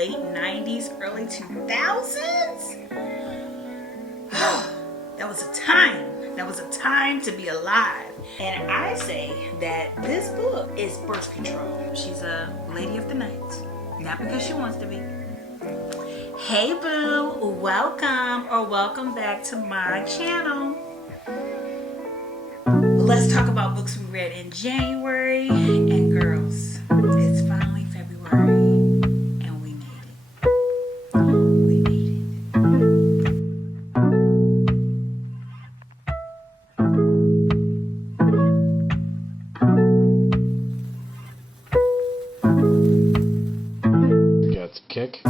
late 90s, early 2000s. That was a time. That was a time to be alive. And I say that this book is birth control. She's a lady of the night. Not because she wants to be. Hey boo, welcome back to my channel. Let's talk about books we read in January. And girls, it's finally February and we made it. We made it. Got the kick.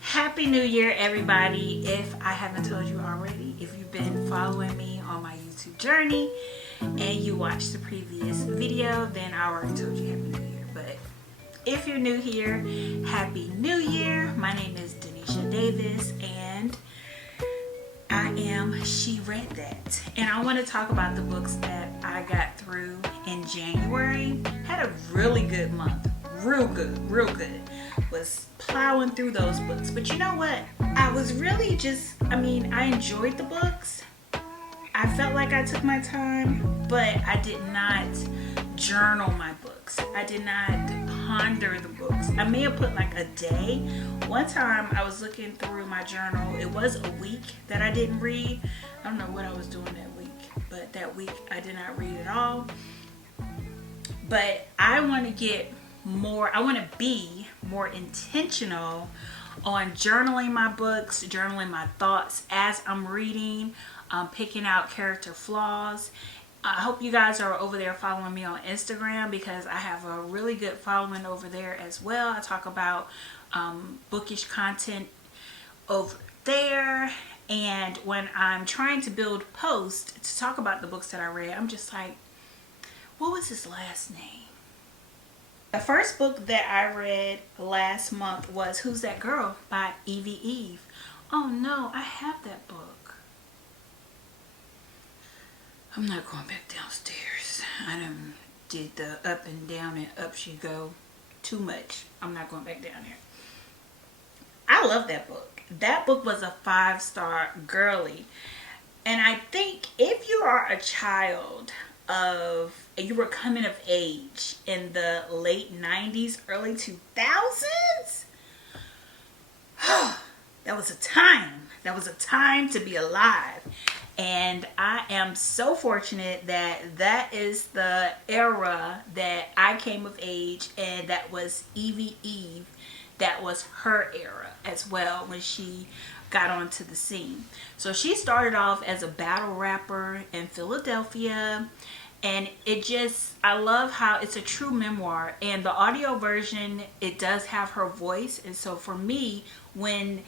Happy New Year, everybody. If I haven't told you already, if you've been following me on my YouTube journey and you watched the previous video, then I already told you Happy New Year. But if you're new here, Happy New Year. My name is Denisha Davis and I am She Read That. And I want to talk about the books that I got through in January. Had a really good month. Real good. Was plowing through those books. But you know what? I was really I enjoyed the books. I felt like I took my time, but I did not journal my books. I did not ponder the books. I may have put like a day. One time I was looking through my journal. It was a week that I didn't read. I don't know what I was doing that week, but that week I did not read at all. But I want to be more intentional on journaling my books, journaling my thoughts as I'm reading, picking out character flaws. I hope you guys are over there following me on Instagram because I have a really good following over there as well. I talk about bookish content over there, and when I'm trying to build posts to talk about the books that I read, I'm just like, what was his last name? The first book that I read last month was Who's That Girl by Evie Eve. Oh no, I have that book. I'm not going back downstairs. I done did the up and down and up she go too much. I'm not going back down here. I love that book. That book was a 5-star girly. And I think if you are a child and you were coming of age in the late 90s, early 2000s, that was a time. That was a time to be alive. And I am so fortunate that that is the era that I came of age, and that was Evie Eve. That was her era as well when she got onto the scene. So she started off as a battle rapper in Philadelphia, and I love how it's a true memoir, and the audio version, it does have her voice. And so for me, when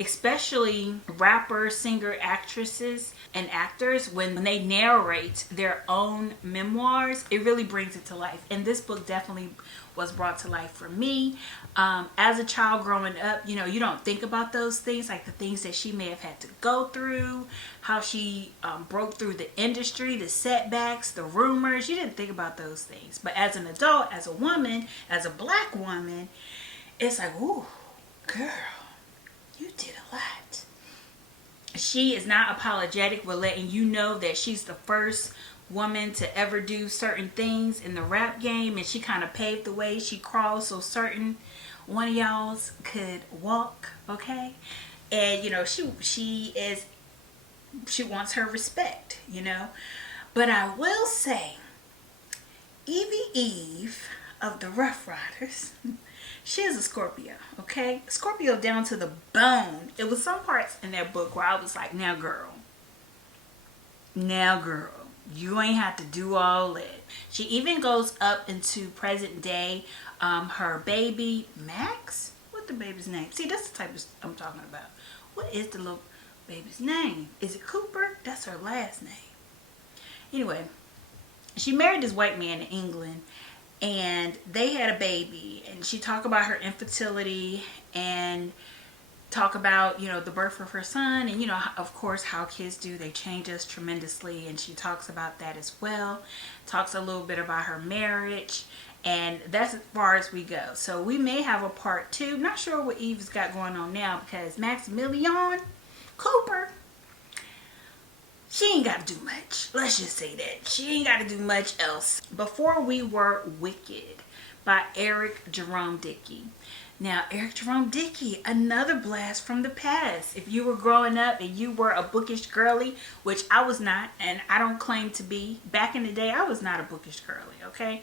especially rappers, singer, actresses, and actors, when they narrate their own memoirs, it really brings it to life. And this book definitely was brought to life for me. As a child growing up, you don't think about those things, like the things that she may have had to go through, how she broke through the industry, the setbacks, the rumors. You didn't think about those things. But as an adult, as a woman, as a black woman, it's like, ooh, girl, you did a lot. She is not apologetic with letting you know that she's the first woman to ever do certain things in the rap game, and she kind of paved the way. She crawled so certain one of y'all's could walk, okay? And she wants her respect, But I will say, Evie Eve of the Rough Riders, she is a Scorpio, okay? Scorpio down to the bone. It was some parts in that book where I was like, now girl, you ain't have to do all that. She even goes up into present day. Her baby, Max? What the baby's name? See, that's the type of I'm talking about. What is the little baby's name? Is it Cooper? That's her last name. Anyway, she married this white man in England, and they had a baby, and she talked about her infertility and talk about, the birth of her son, and of course how kids do, they change us tremendously, and she talks about that as well. Talks a little bit about her marriage, and that's as far as we go. So we may have a part 2. Not sure what Eve's got going on now, because Maximilian Cooper, she ain't got to do much. Let's just say that. She ain't got to do much else. Before We Were Wicked by Eric Jerome Dickey. Now, Eric Jerome Dickey, another blast from the past. If you were growing up and you were a bookish girly, which I was not, and I don't claim to be. Back in the day, I was not a bookish girly, okay?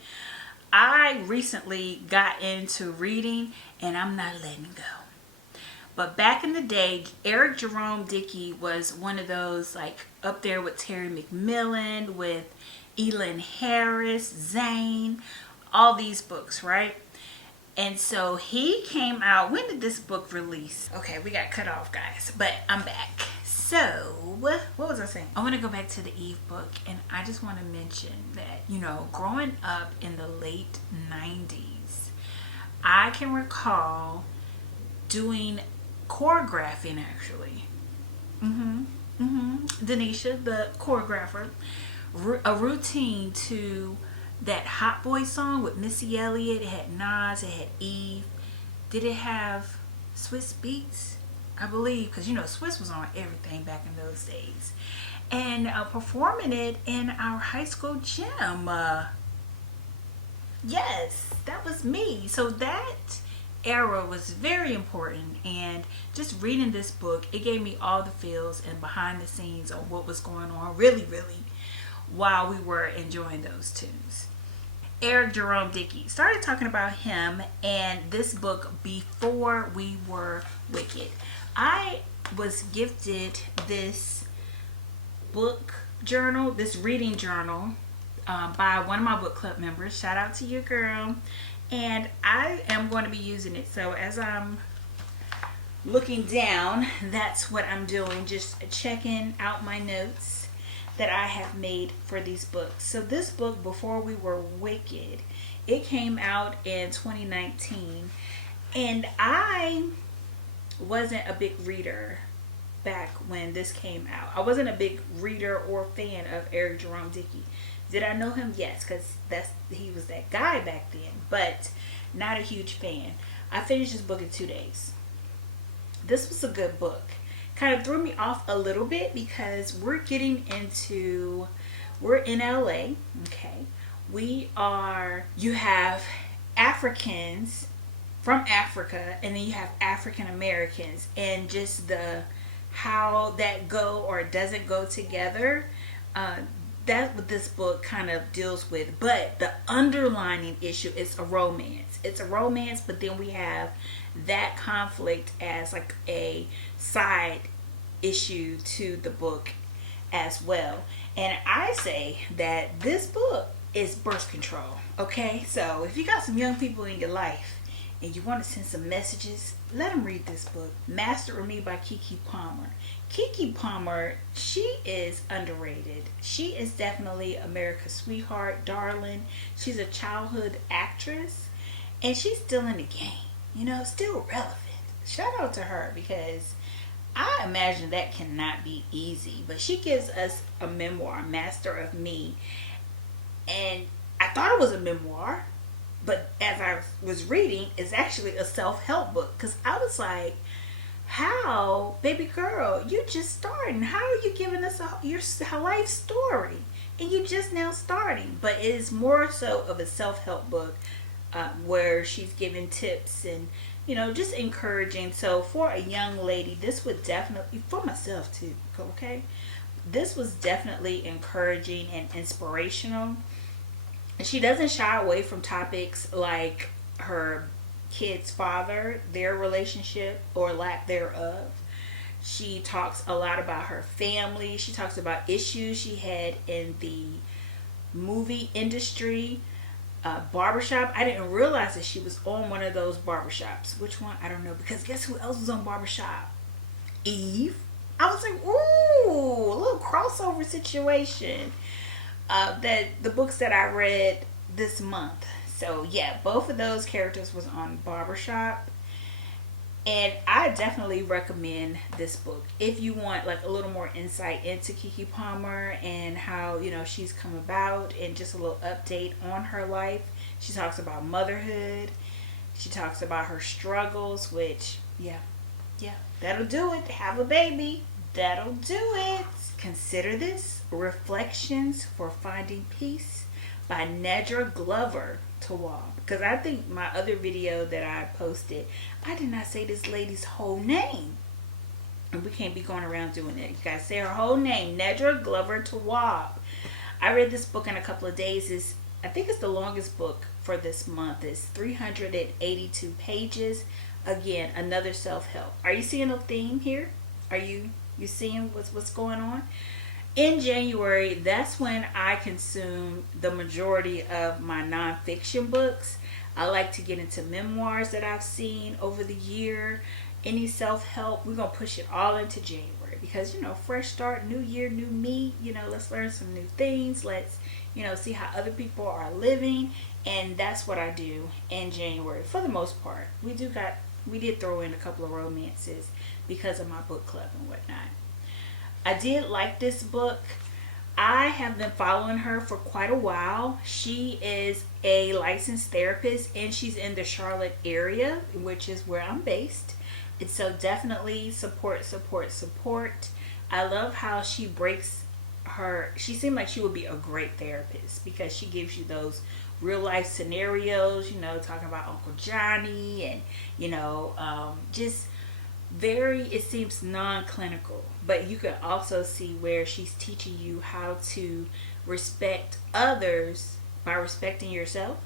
I recently got into reading, and I'm not letting go. But back in the day, Eric Jerome Dickey was one of those, like, up there with Terry McMillan, with Elin Harris, Zane, all these books, right? And so he came out. When did this book release? Okay, we got cut off, guys, but I'm back. So, what was I saying? I want to go back to the Eve book, and I just want to mention that, growing up in the late 90s, I can recall doing choreographing, actually. Denisha, the choreographer, a routine to that Hot Boy song with Missy Elliott. It had Nas, it had Eve. Did it have Swiss Beats? I believe, because Swiss was on everything back in those days. And performing it in our high school gym. Yes, that was me. So that era was very important, and just reading this book, it gave me all the feels and behind the scenes of what was going on really while we were enjoying those tunes. Eric Jerome Dickey, started talking about him and this book, Before We Were Wicked. I was gifted this book journal, this reading journal, by one of my book club members. Shout out to you, girl. And I am going to be using it. So as I'm looking down, that's what I'm doing. Just checking out my notes that I have made for these books. So this book, Before We Were Wicked, it came out in 2019. And I wasn't a big reader back when this came out. I wasn't a big reader or fan of Eric Jerome Dickey. Did I know him? Yes, because he was that guy back then, but not a huge fan. I finished this book in 2 days. This was a good book. Kind of threw me off a little bit because we're in LA, okay? You have Africans from Africa, and then you have African Americans, and just how that go or doesn't go together. That's what this book kind of deals with. But the underlining issue is a romance. It's a romance, but then we have that conflict as like a side issue to the book as well. And I say that this book is birth control. Okay, so if you got some young people in your life and you want to send some messages, let them read this book, Master of Me by Keke Palmer. Keke Palmer, she is underrated. She is definitely America's sweetheart, darling. She's a childhood actress, and she's still in the game, still relevant. Shout out to her, because I imagine that cannot be easy. But she gives us a memoir, Master of Me, and I thought it was a memoir, but as I was reading, it's actually a self-help book, because I was like, how, baby girl, you just starting? How are you giving us your life story? And you just now starting. But it is more so of a self-help book, where she's giving tips and, just encouraging. So for a young lady, this would definitely, for myself too, okay? This was definitely encouraging and inspirational. And she doesn't shy away from topics like her kid's father, their relationship or lack thereof. She talks a lot about her family. She talks about issues she had in the movie industry, barbershop. I didn't realize that she was on one of those barbershops. Which one? I don't know, because guess who else was on barbershop? Eve. I was like, ooh, a little crossover situation. That the books that I read this month. So yeah, both of those characters was on barbershop. And I definitely recommend this book if you want like a little more insight into Keke Palmer and how, you know, she's come about, and just a little update on her life. She talks about motherhood. She talks about her struggles, which, yeah, that'll do it. Have a baby. That'll do it. Consider this: Reflections for Finding Peace by Nedra Glover Tawwab. Because I think my other video that I posted, I did not say this lady's whole name. And we can't be going around doing that. You gotta say her whole name: Nedra Glover Tawwab. I read this book in a couple of days. I think it's the longest book for this month. It's 382 pages. Again, another self-help. Are you seeing a theme here? Are you seeing what's going on? In January, that's when I consume the majority of my nonfiction books. I like to get into memoirs that I've seen over the year. Any self-help, we're going to push it all into January because, you know, fresh start, new year, new me. You know, let's learn some new things. Let's, you know, see how other people are living. And that's what I do in January for the most part. We did throw in a couple of romances because of my book club and whatnot. I did like this book. I have been following her for quite a while. She is a licensed therapist and she's in the Charlotte area, which is where I'm based. And so definitely support. I love how she seemed like she would be a great therapist because she gives you those real life scenarios, you know, talking about Uncle Johnny and, you know, just very, it seems non-clinical, but you can also see where she's teaching you how to respect others by respecting yourself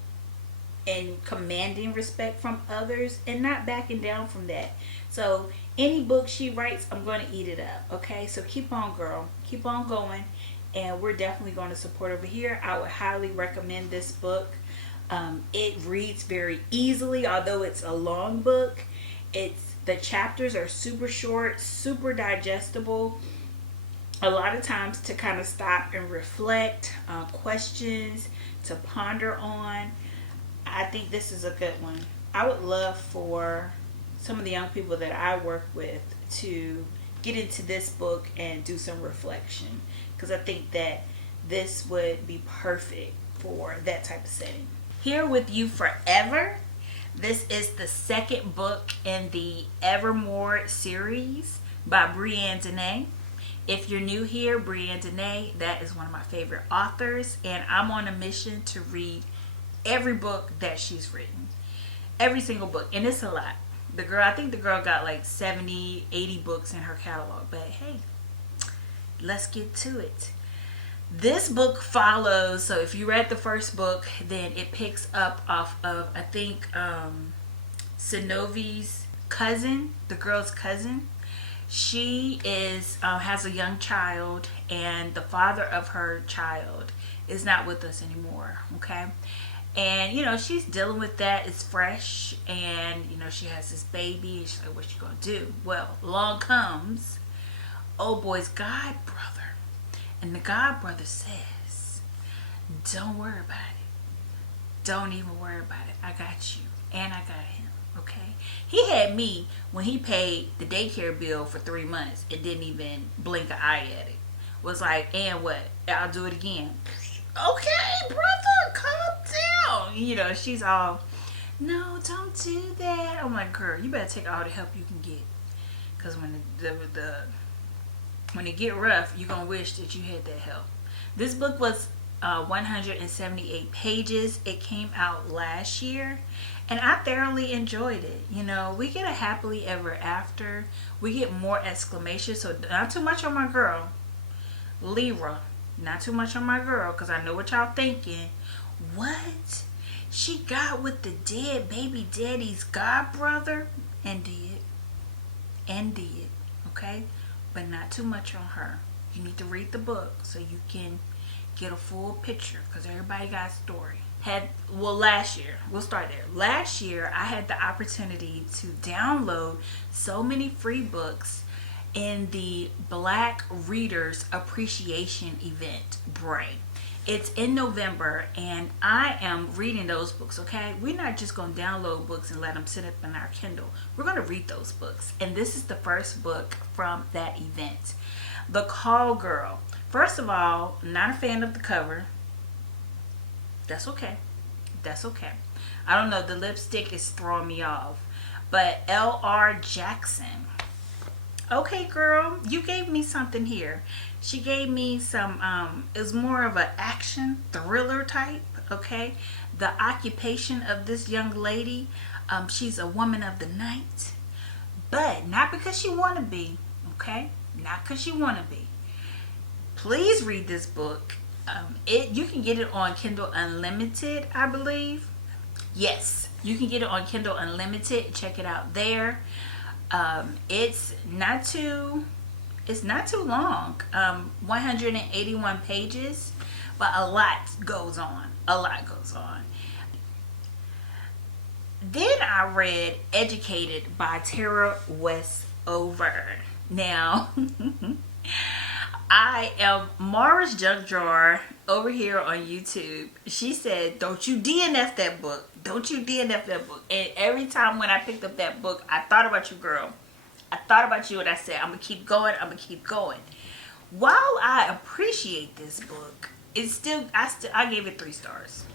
and commanding respect from others and not backing down from that. So any book she writes, I'm going to eat it up. Okay, so keep on, girl, keep on going, and we're definitely going to support over here. I would highly recommend this book. It reads very easily, although it's a long book. The chapters are super short, super digestible. A lot of times to kind of stop and reflect, questions to ponder on. I think this is a good one. I would love for some of the young people that I work with to get into this book and do some reflection, because I think that this would be perfect for that type of setting. Here with You Forever. This is the second book in the Evermore series by BriAnn Danae. If you're new here, BriAnn Danae, that is one of my favorite authors, and I'm on a mission to read every book that she's written. Every single book, and it's a lot. I think the girl got like 70, 80 books in her catalog, but hey, let's get to it. This book follows, so if you read the first book, then it picks up off of, I think, Sinovi's cousin, the girl's cousin. She has a young child, and the father of her child is not with us anymore, okay? And, you know, she's dealing with that. It's fresh, and, you know, she has this baby, and she's like, what you gonna do? Well, along comes old boy's god brother. And the god brother says, don't worry about it. Don't even worry about it. I got you. And I got him. Okay? He had me when he paid the daycare bill for 3 months and didn't even blink an eye at it. Was like, and what? I'll do it again. Okay, brother, calm down. You know, she's all, no, don't do that. I'm like, girl, you better take all the help you can get. Because when it get rough, you're going to wish that you had that help. This book was 178 pages. It came out last year, and I thoroughly enjoyed it. You know, we get a happily ever after. We get more exclamations, so not too much on my girl. Lyra, not too much on my girl, because I know what y'all thinking. What? She got with the dead baby daddy's god brother? And did. Okay? But not too much on her. You need to read the book so you can get a full picture, because everybody got a story. Last year, we'll start there. Last year, I had the opportunity to download so many free books in the Black Readers Appreciation event, BRAE. It's in November, and I am reading those books, okay? We're not just going to download books and let them sit up in our Kindle. We're going to read those books. And this is the first book from that event. The Call Girl. First of all, not a fan of the cover. That's okay. That's okay. I don't know. The lipstick is throwing me off. But L.R. Jackson. Okay, girl, you gave me something here. She gave me some, it was more of an action thriller type, okay? The occupation of this young lady, she's a woman of the night, but not because she want to be, okay? Not because she want to be. Please read this book. You can get it on Kindle Unlimited, I believe. Yes, you can get it on Kindle Unlimited. Check it out there. It's not too long. 181 pages, but a lot goes on. Then I read Educated by Tara Westover. Now, I am Mara's Junk Drawer over here on YouTube. She said, don't you DNF that book. Don't you DNF that book. And every time when I picked up that book, I thought about you, girl. I thought about you and I said, I'm going to keep going. I'm going to keep going. While I appreciate this book, I gave it 3 stars.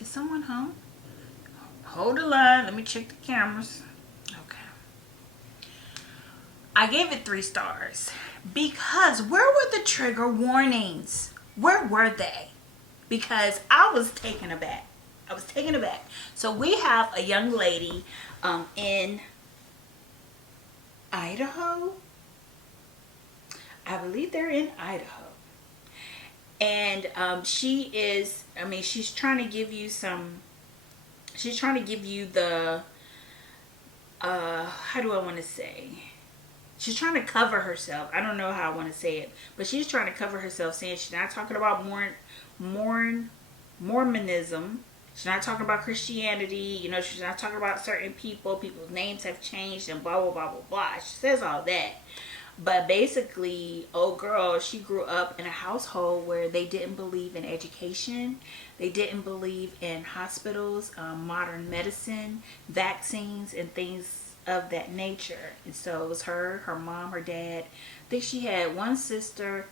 Is someone home? Hold the line. Let me check the cameras. Okay. I gave it 3 stars because where were the trigger warnings? Where were they? Because I was taken aback. So we have a young lady in Idaho. I believe they're in Idaho. And she's trying to give you the, how do I want to say? She's trying to cover herself. I don't know how I want to say it, but she's trying to cover herself, saying she's not talking about Mormonism. She's not talking about Christianity. She's not talking about certain people. People's names have changed and blah, blah, blah, blah, blah. She says all that. But basically, old girl, she grew up in a household where they didn't believe in education. They didn't believe in hospitals, modern medicine, vaccines, and things of that nature. And so it was her mom, her dad. I think she had 1 sister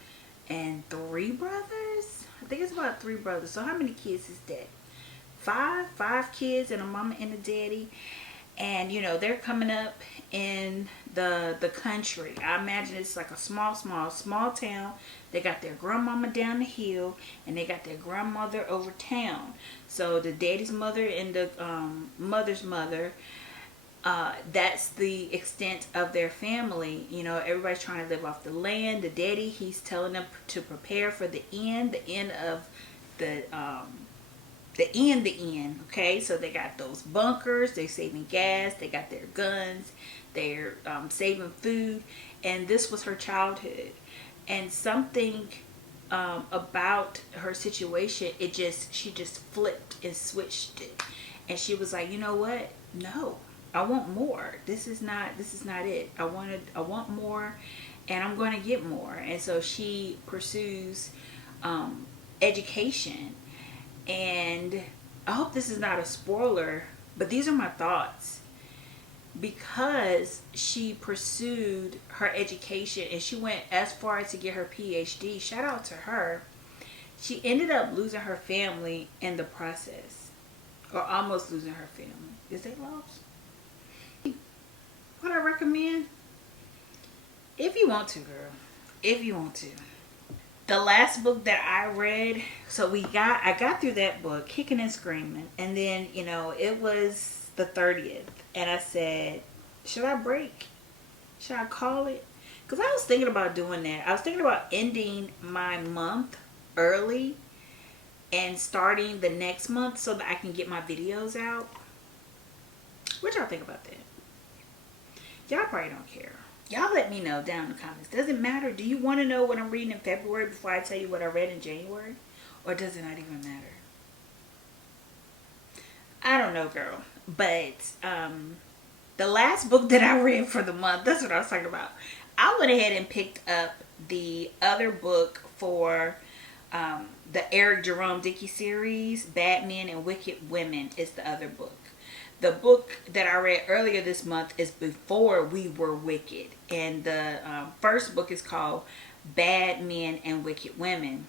and 3 brothers. I think it's about 3 brothers. So how many kids is that? 5 kids and a mama and a daddy. And they're coming up in the country. I imagine it's like a small town. They got their grandmama down the hill and they got their grandmother over town. So the daddy's mother and the mother's mother, that's the extent of their family. Everybody's trying to live off the land. The daddy, he's telling them to prepare for the end of the end. Okay, so they got those bunkers, they're saving gas, they got their guns, they're saving food. And this was her childhood, and something about her situation, she just flipped and switched it, and she was like, you know what, no, I want more. This is not it. I want more, and I'm going to get more. And so she pursues education. And I hope this is not a spoiler, but these are my thoughts. Because she pursued her education and she went as far as to get her PhD, shout out to her, she ended up losing her family in the process. Or almost losing her family. Is they lost? What I recommend? If you want to, girl. If you want to. The last book that I read, so I got through that book, kicking and screaming, and then, it was the 30th, and I said, should I break? Should I call it? Because I was thinking about doing that. I was thinking about ending my month early and starting the next month so that I can get my videos out. What y'all think about that? Y'all probably don't care. Y'all let me know down in the comments. Does it matter? Do you want to know what I'm reading in February before I tell you what I read in January? Or does it not even matter? I don't know, girl. But the last book that I read for the month, that's what I was talking about. I went ahead and picked up the other book for the Eric Jerome Dickey series. Bad Men and Wicked Women is the other book. The book that I read earlier this month is Before We Were Wicked. And the first book is called Bad Men and Wicked Women.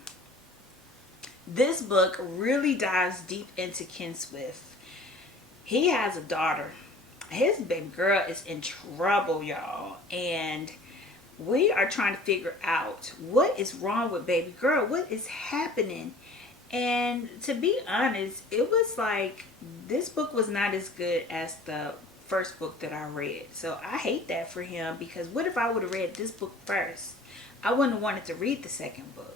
This book really dives deep into Ken Swift. He has a daughter. His baby girl is in trouble, y'all. And we are trying to figure out what is wrong with baby girl. What is happening? And to be honest, it was like this book was not as good as the first book that I read. So I hate that for him, because what if I would have read this book first? I wouldn't have wanted to read the second book.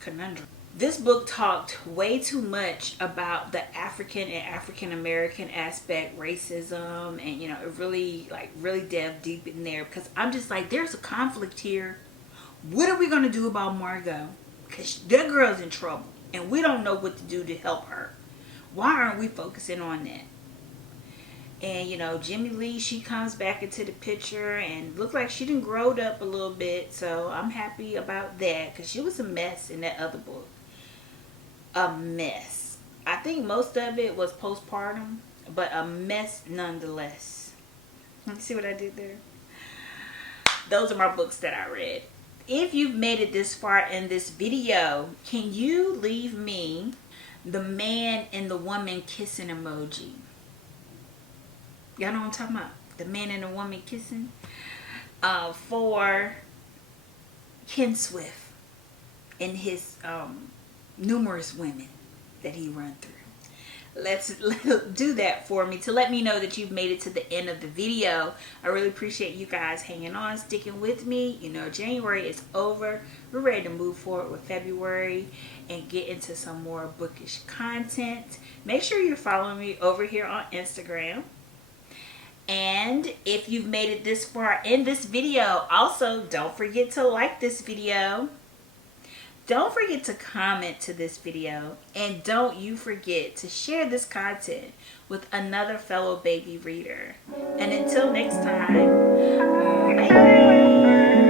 Conundrum. This book talked way too much about the African and African American aspect, racism, and it really delved deep in there, because I'm just like, there's a conflict here. What are we going to do about Margot? Because that girl's in trouble and we don't know what to do to help her. Why aren't we focusing on that? And Jimmy Lee, she comes back into the picture and looked like she done growed up a little bit, so I'm happy about that, because she was a mess in that other book. A mess. I think most of it was postpartum, but a mess nonetheless. See what I did there? Those are my books that I read. If you've made it this far in this video, can you leave me the man and the woman kissing emoji? Y'all know what I'm talking about? The man and the woman kissing. For Ken Swift and his numerous women that he run through. Let's do that for me to let me know that you've made it to the end of the video. I really appreciate you guys hanging on, sticking with me. January is over. We're ready to move forward with February and get into some more bookish content. Make sure you're following me over here on Instagram. And if you've made it this far in this video, also don't forget to like this video. Don't forget to comment to this video, and don't you forget to share this content with another fellow baby reader. And until next time, bye.